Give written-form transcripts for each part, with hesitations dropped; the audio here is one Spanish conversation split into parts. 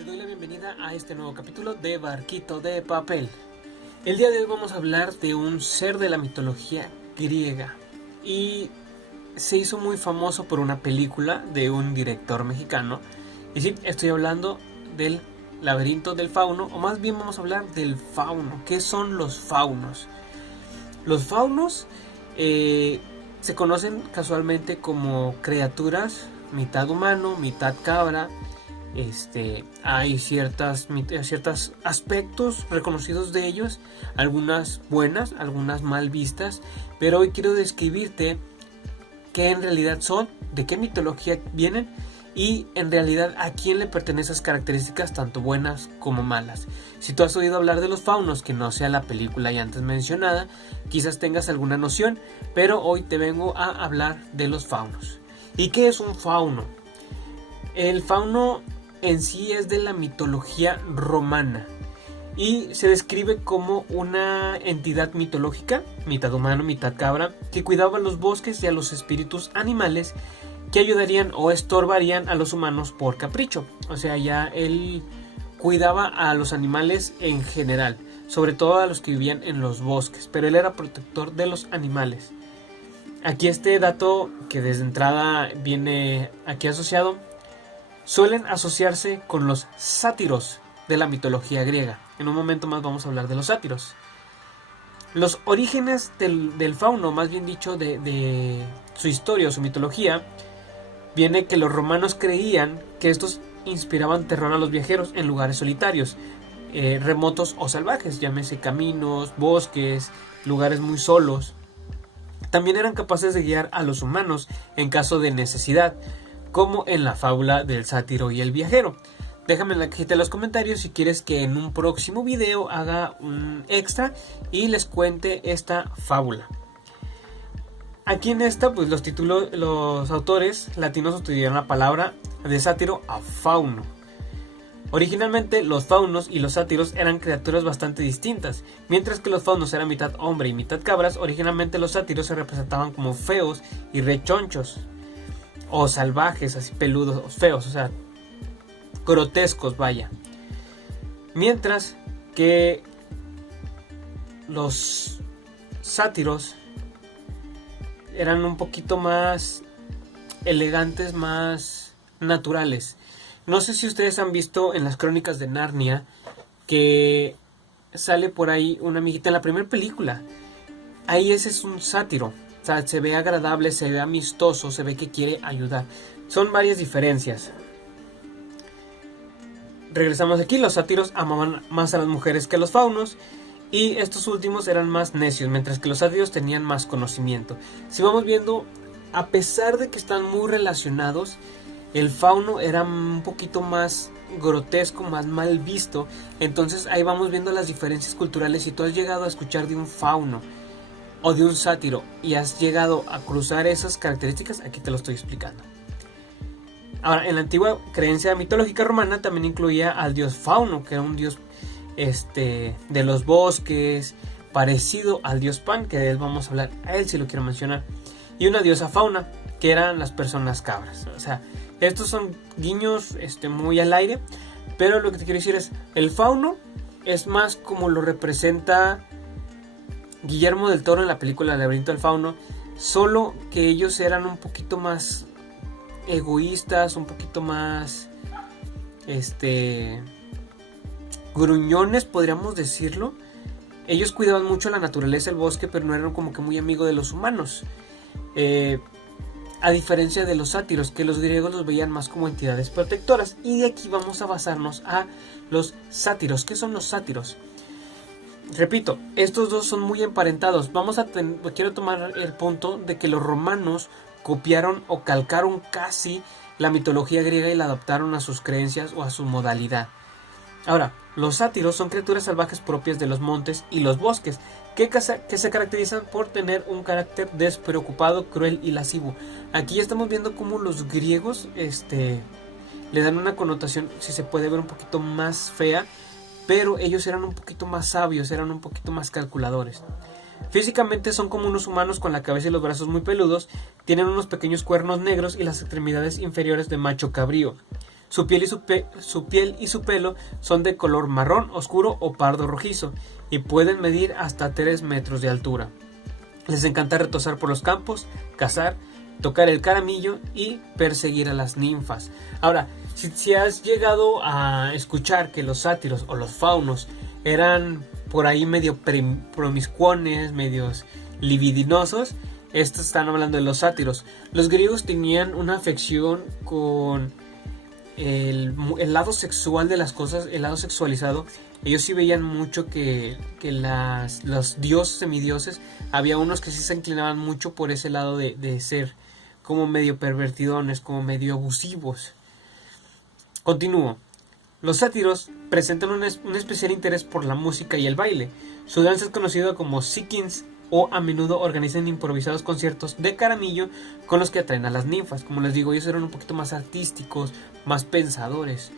Te doy la bienvenida a este nuevo capítulo de Barquito de Papel. El día de hoy vamos a hablar de un ser de la mitología griega y se hizo muy famoso por una película de un director mexicano. Y sí, estoy hablando del laberinto del fauno, o más bien vamos a hablar del fauno. ¿Qué son los faunos? Los faunos se conocen casualmente como criaturas mitad humano, mitad cabra. Hay ciertos aspectos reconocidos de ellos, algunas buenas, algunas mal vistas, pero hoy quiero describirte qué en realidad son, de qué mitología vienen y en realidad a quién le pertenecen esas características tanto buenas como malas. Si tú has oído hablar de los faunos, que no sea la película ya antes mencionada, quizás tengas alguna noción, pero hoy te vengo a hablar de los faunos. ¿Y qué es un fauno? El fauno en sí es de la mitología romana y se describe como una entidad mitológica, mitad humano, mitad cabra, que cuidaba los bosques y a los espíritus animales que ayudarían o estorbarían a los humanos por capricho. O sea, ya él cuidaba a los animales en general, sobre todo a los que vivían en los bosques, pero él era protector de los animales. Aquí este dato que desde entrada viene aquí asociado, suelen asociarse con los sátiros de la mitología griega. En un momento más vamos a hablar de los sátiros. Los orígenes del fauno, más bien dicho, de su historia o su mitología, viene que los romanos creían que estos inspiraban terror a los viajeros en lugares solitarios, remotos o salvajes, llámese caminos, bosques, lugares muy solos. También eran capaces de guiar a los humanos en caso de necesidad, como en la fábula del sátiro y el viajero. Déjame en la cajita de los comentarios si quieres que en un próximo video haga un extra y les cuente esta fábula. Aquí en esta, pues los autores latinos utilizaron la palabra de sátiro a fauno. Originalmente los faunos y los sátiros eran criaturas bastante distintas. Mientras que los faunos eran mitad hombre y mitad cabras, originalmente los sátiros se representaban como feos y rechonchos, o salvajes, así peludos, o feos, o sea, grotescos, vaya. Mientras que los sátiros eran un poquito más elegantes, más naturales. No sé si ustedes han visto en las crónicas de Narnia que sale por ahí una amiguita en la primera película. Ahí ese es un sátiro. O sea, se ve agradable, se ve amistoso, se ve que quiere ayudar. Son varias diferencias. Regresamos aquí, los sátiros amaban más a las mujeres que a los faunos. Y estos últimos eran más necios, mientras que los sátiros tenían más conocimiento. Si vamos viendo, a pesar de que están muy relacionados, el fauno era un poquito más grotesco, más mal visto. Entonces ahí vamos viendo las diferencias culturales. Si tú has llegado a escuchar de un fauno o de un sátiro y has llegado a cruzar esas características, aquí te lo estoy explicando. Ahora, en la antigua creencia mitológica romana también incluía al dios Fauno, que era un dios de los bosques, parecido al dios Pan, que de él vamos a hablar, a él sí lo quiero mencionar, y una diosa Fauna, que eran las personas cabras. O sea, estos son guiños muy al aire, pero lo que te quiero decir es, el Fauno es más como lo representa Guillermo del Toro en la película El laberinto del fauno, solo que ellos eran un poquito más egoístas, un poquito más gruñones, podríamos decirlo. Ellos cuidaban mucho la naturaleza, el bosque, pero no eran como que muy amigos de los humanos, a diferencia de los sátiros, que los griegos los veían más como entidades protectoras. Y de aquí vamos a basarnos a los sátiros. ¿Qué son los sátiros? Repito, estos dos son muy emparentados. Quiero tomar el punto de que los romanos copiaron o calcaron casi la mitología griega y la adaptaron a sus creencias o a su modalidad. Ahora, los sátiros son criaturas salvajes propias de los montes y los bosques, que se caracterizan por tener un carácter despreocupado, cruel y lascivo. Aquí ya estamos viendo cómo los griegos le dan una connotación, si se puede ver, un poquito más fea, pero ellos eran un poquito más sabios, eran un poquito más calculadores. Físicamente son como unos humanos con la cabeza y los brazos muy peludos, tienen unos pequeños cuernos negros y las extremidades inferiores de macho cabrío. Su piel y su pelo son de color marrón oscuro o pardo rojizo y pueden medir hasta 3 metros de altura. Les encanta retozar por los campos, cazar, tocar el caramillo y perseguir a las ninfas. Ahora, si has llegado a escuchar que los sátiros o los faunos eran por ahí medio promiscuones, medios libidinosos, estos están hablando de los sátiros. Los griegos tenían una afección con el lado sexual de las cosas, el lado sexualizado. Ellos sí veían mucho que los dioses, semidioses, había unos que sí se inclinaban mucho por ese lado de ser como medio pervertidones, como medio abusivos. Continúo. Los sátiros presentan un especial interés por la música y el baile. Su danza es conocida como sikins, o a menudo organizan improvisados conciertos de caramillo con los que atraen a las ninfas. Como les digo, ellos eran un poquito más artísticos, más pensadores.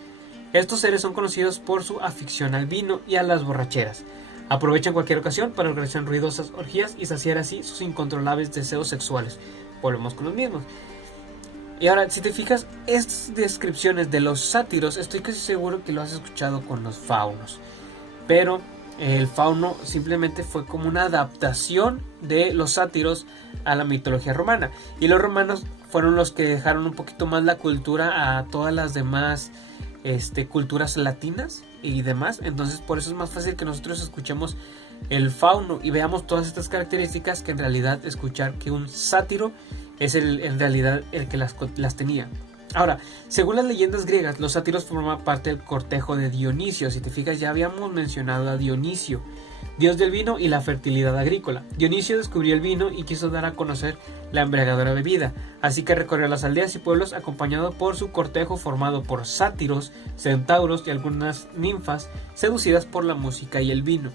Estos seres son conocidos por su afición al vino y a las borracheras. Aprovechan cualquier ocasión para organizar ruidosas orgías y saciar así sus incontrolables deseos sexuales. Volvemos con los mismos. Y ahora, si te fijas, estas descripciones de los sátiros, estoy casi seguro que lo has escuchado con los faunos. Pero el fauno simplemente fue como una adaptación de los sátiros a la mitología romana. Y los romanos fueron los que dejaron un poquito más la cultura a todas las demás culturas latinas y demás. Entonces por eso es más fácil que nosotros escuchemos el fauno y veamos todas estas características, que en realidad escuchar que un sátiro es en realidad el que las tenía. Ahora, según las leyendas griegas, los sátiros forman parte del cortejo de Dionisio. Si te fijas, ya habíamos mencionado a Dionisio, dios del vino y la fertilidad agrícola. Dionisio descubrió el vino y quiso dar a conocer la embriagadora bebida, así que recorrió las aldeas y pueblos acompañado por su cortejo formado por sátiros, centauros y algunas ninfas seducidas por la música y el vino.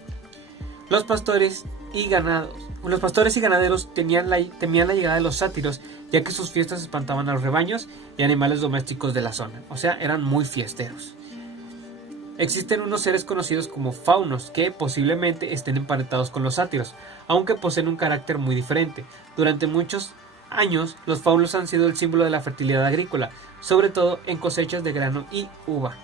Los pastores y ganaderos temían la llegada de los sátiros, ya que sus fiestas espantaban a los rebaños y animales domésticos de la zona. O sea, eran muy fiesteros. Existen unos seres conocidos como faunos que posiblemente estén emparentados con los sátiros, aunque poseen un carácter muy diferente. Durante muchos años, los faunos han sido el símbolo de la fertilidad agrícola, sobre todo en cosechas de grano y uva.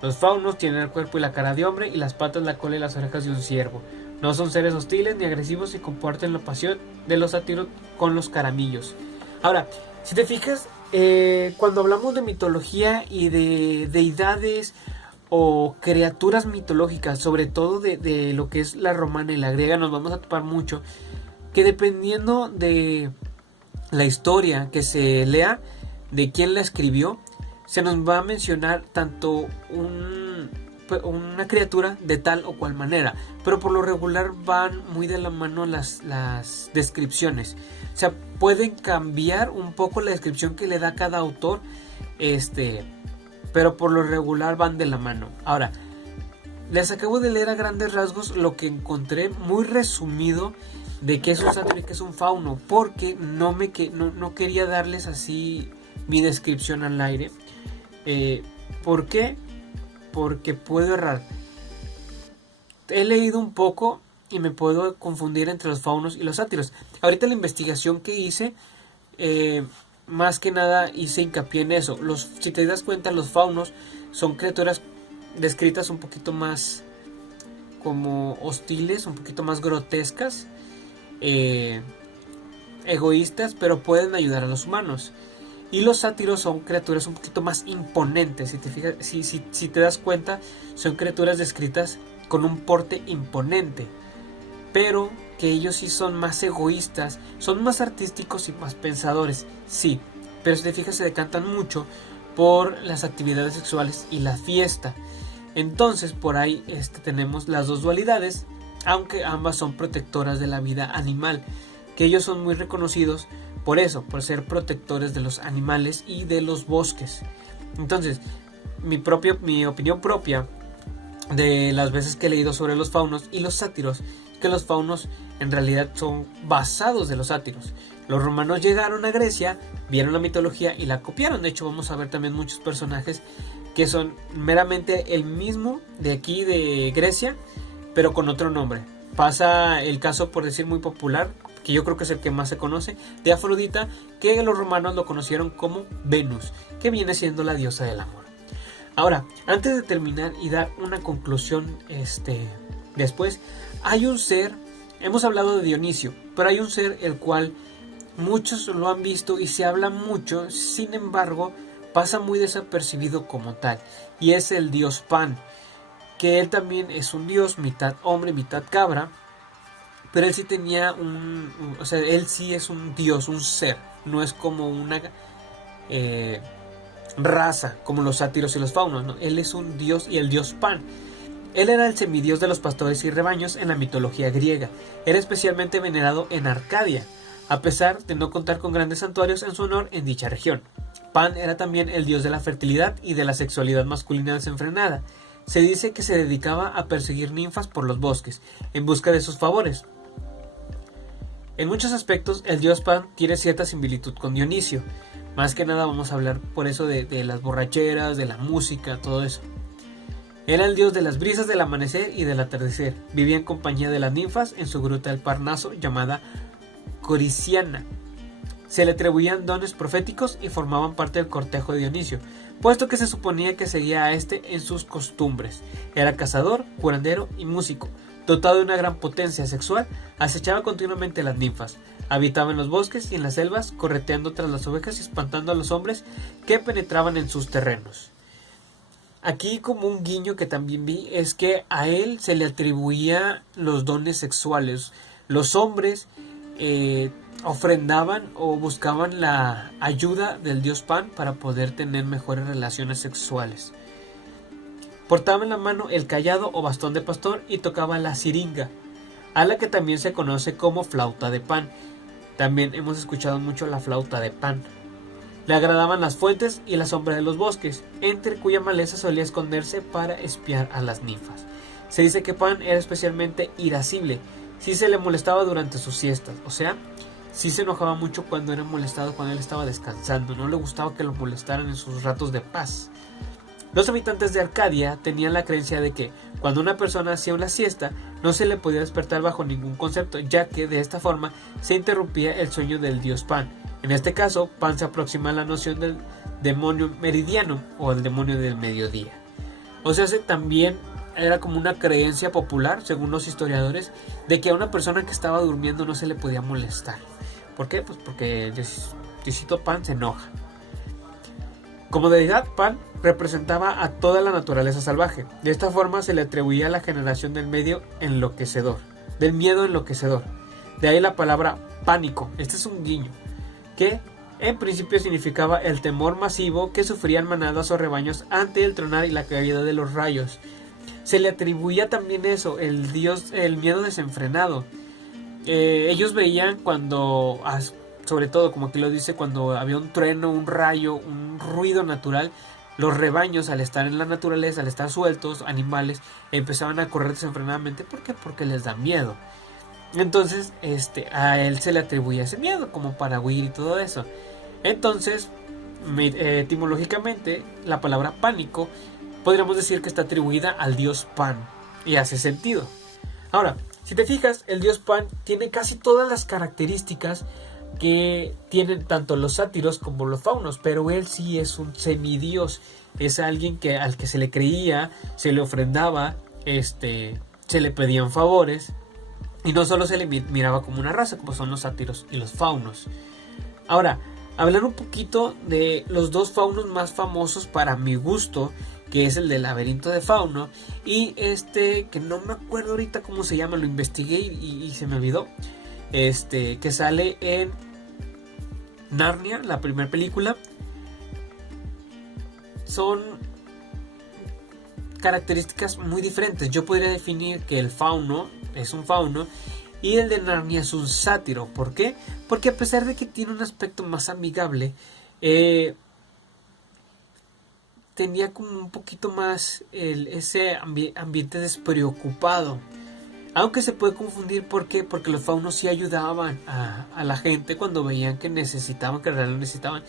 Los faunos tienen el cuerpo y la cara de hombre y las patas, la cola y las orejas de un ciervo. No son seres hostiles ni agresivos y comparten la pasión de los sátiros con los caramillos. Ahora, si te fijas, cuando hablamos de mitología y de deidades o criaturas mitológicas, sobre todo de lo que es la romana y la griega, nos vamos a topar mucho que dependiendo de la historia que se lea, de quién la escribió, se nos va a mencionar tanto una criatura de tal o cual manera, pero por lo regular van muy de la mano las descripciones. O sea, pueden cambiar un poco la descripción que le da cada autor, pero por lo regular van de la mano. Ahora, les acabo de leer a grandes rasgos lo que encontré muy resumido de qué es un sátiro y qué es un fauno, porque no quería darles así mi descripción al aire. ¿Por qué? Porque puedo errar. He leído un poco y me puedo confundir entre los faunos y los sátiros. Ahorita la investigación que hice, más que nada hice hincapié en eso. Si te das cuenta, los faunos son criaturas descritas un poquito más como hostiles, un poquito más grotescas, egoístas, pero pueden ayudar a los humanos. Y los sátiros son criaturas un poquito más imponentes. Si te fijas, si te das cuenta, son criaturas descritas con un porte imponente, pero que ellos sí son más egoístas, son más artísticos y más pensadores, sí, pero si te fijas se decantan mucho por las actividades sexuales y la fiesta. Entonces por ahí tenemos las dos dualidades, aunque ambas son protectoras de la vida animal, que ellos son muy reconocidos por eso, por ser protectores de los animales y de los bosques. Entonces, mi opinión propia de las veces que he leído sobre los faunos y los sátiros, que los faunos en realidad son basados de los sátiros. Los romanos llegaron a Grecia, vieron la mitología y la copiaron. De hecho, vamos a ver también muchos personajes que son meramente el mismo de aquí de Grecia, pero con otro nombre. Pasa el caso, por decir muy popular, que yo creo que es el que más se conoce, de Afrodita, que los romanos lo conocieron como Venus, que viene siendo la diosa del amor. Ahora, antes de terminar y dar una conclusión, después, hay un ser, hemos hablado de Dionisio, pero hay un ser el cual muchos lo han visto y se habla mucho, sin embargo, pasa muy desapercibido como tal, y es el dios Pan, que él también es un dios, mitad hombre, mitad cabra, pero él sí tenía o sea, él sí es un dios, un ser, no es como una raza, como los sátiros y los faunos, ¿no? Él es un dios, y el dios Pan. Él era el semidios de los pastores y rebaños en la mitología griega. Era especialmente venerado en Arcadia, a pesar de no contar con grandes santuarios en su honor en dicha región. Pan era también el dios de la fertilidad y de la sexualidad masculina desenfrenada. Se dice que se dedicaba a perseguir ninfas por los bosques, en busca de sus favores. En muchos aspectos, el dios Pan tiene cierta similitud con Dionisio. Más que nada vamos a hablar por eso de las borracheras, de la música, todo eso. Era el dios de las brisas del amanecer y del atardecer. Vivía en compañía de las ninfas en su gruta del Parnaso llamada Coriciana. Se le atribuían dones proféticos y formaban parte del cortejo de Dionisio, puesto que se suponía que seguía a este en sus costumbres. Era cazador, curandero y músico. Dotado de una gran potencia sexual, acechaba continuamente a las ninfas. Habitaba en los bosques y en las selvas, correteando tras las ovejas y espantando a los hombres que penetraban en sus terrenos. Aquí, como un guiño que también vi, es que a él se le atribuía los dones sexuales. Los hombres ofrendaban o buscaban la ayuda del dios Pan para poder tener mejores relaciones sexuales. Portaba en la mano el cayado o bastón de pastor y tocaba la siringa, a la que también se conoce como flauta de Pan. También hemos escuchado mucho la flauta de Pan. Le agradaban las fuentes y la sombra de los bosques, entre cuya maleza solía esconderse para espiar a las ninfas. Se dice que Pan era especialmente irascible si se le molestaba durante sus siestas, o sea, sí se enojaba mucho cuando era molestado cuando él estaba descansando, no le gustaba que lo molestaran en sus ratos de paz. Los habitantes de Arcadia tenían la creencia de que cuando una persona hacía una siesta no se le podía despertar bajo ningún concepto, ya que de esta forma se interrumpía el sueño del dios Pan. En este caso, Pan se aproxima a la noción del demonio meridiano o el demonio del mediodía. O sea, también era como una creencia popular, según los historiadores, de que a una persona que estaba durmiendo no se le podía molestar. ¿Por qué? Pues porque Diosito Pan se enoja. Como deidad, Pan representaba a toda la naturaleza salvaje. De esta forma se le atribuía la generación del miedo enloquecedor. De ahí la palabra pánico. Este es un guiño, que en principio significaba el temor masivo que sufrían manadas o rebaños ante el tronar y la caída de los rayos. Se le atribuía también eso, el miedo desenfrenado. Ellos veían cuando, sobre todo como aquí lo dice, cuando había un trueno, un rayo, un ruido natural, los rebaños, al estar en la naturaleza, al estar sueltos, animales, empezaban a correr desenfrenadamente. ¿Por qué? Porque les da miedo. Entonces, a él se le atribuía ese miedo, como para huir y todo eso. Entonces, etimológicamente, la palabra pánico podríamos decir que está atribuida al dios Pan, y hace sentido. Ahora, si te fijas, el dios Pan tiene casi todas las características que tienen tanto los sátiros como los faunos, pero él sí es un semidios, es alguien al que se le creía, se le ofrendaba, se le pedían favores, y no solo se le miraba como una raza, como son los sátiros y los faunos. Ahora, hablar un poquito de los dos faunos más famosos para mi gusto, que es el del laberinto de Fauno, y que no me acuerdo ahorita cómo se llama, lo investigué y se me olvidó, que sale en Narnia, la primera película. Son características muy diferentes. Yo podría definir que el fauno es un fauno y el de Narnia es un sátiro. ¿Por qué? Porque a pesar de que tiene un aspecto más amigable, tenía como un poquito más ese ambiente despreocupado. Aunque se puede confundir, ¿por qué? Porque los faunos sí ayudaban a la gente cuando veían que necesitaban, que realmente necesitaban.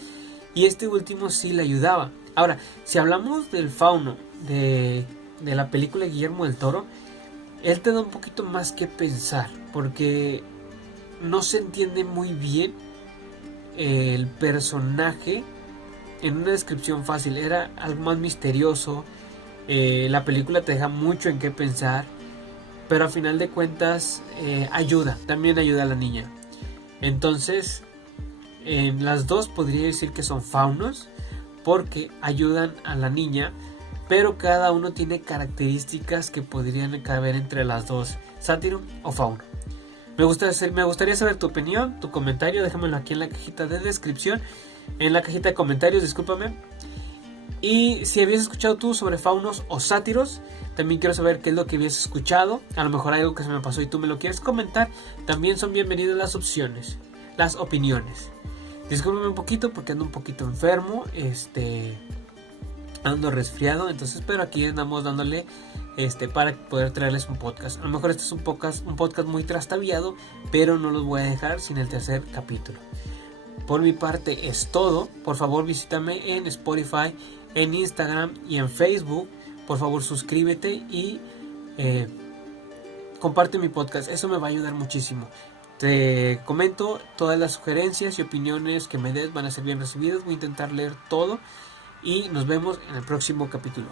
Y este último sí le ayudaba. Ahora, si hablamos del fauno de la película de Guillermo del Toro, él te da un poquito más que pensar. Porque no se entiende muy bien el personaje en una descripción fácil. Era algo más misterioso. La película te deja mucho en qué pensar, pero a final de cuentas también ayuda a la niña. Entonces, las dos podría decir que son faunos porque ayudan a la niña, pero cada uno tiene características que podrían caber entre las dos, sátiro o fauno. Me gustaría saber tu opinión, tu comentario, déjamelo aquí en la cajita de descripción, en la cajita de comentarios, discúlpame. Y si habías escuchado tú sobre faunos o sátiros, también quiero saber qué es lo que habías escuchado. A lo mejor hay algo que se me pasó y tú me lo quieres comentar. También son bienvenidas las opiniones. Discúlpame un poquito porque ando un poquito enfermo, ando resfriado, entonces, pero aquí andamos dándole para poder traerles un podcast. A lo mejor este es un podcast muy trastabiado, pero no los voy a dejar sin el tercer capítulo. Por mi parte es todo. Por favor, visítame en Spotify, en Instagram y en Facebook. Por favor, suscríbete y comparte mi podcast. Eso me va a ayudar muchísimo. Te comento, todas las sugerencias y opiniones que me des van a ser bien recibidas. Voy a intentar leer todo y nos vemos en el próximo capítulo.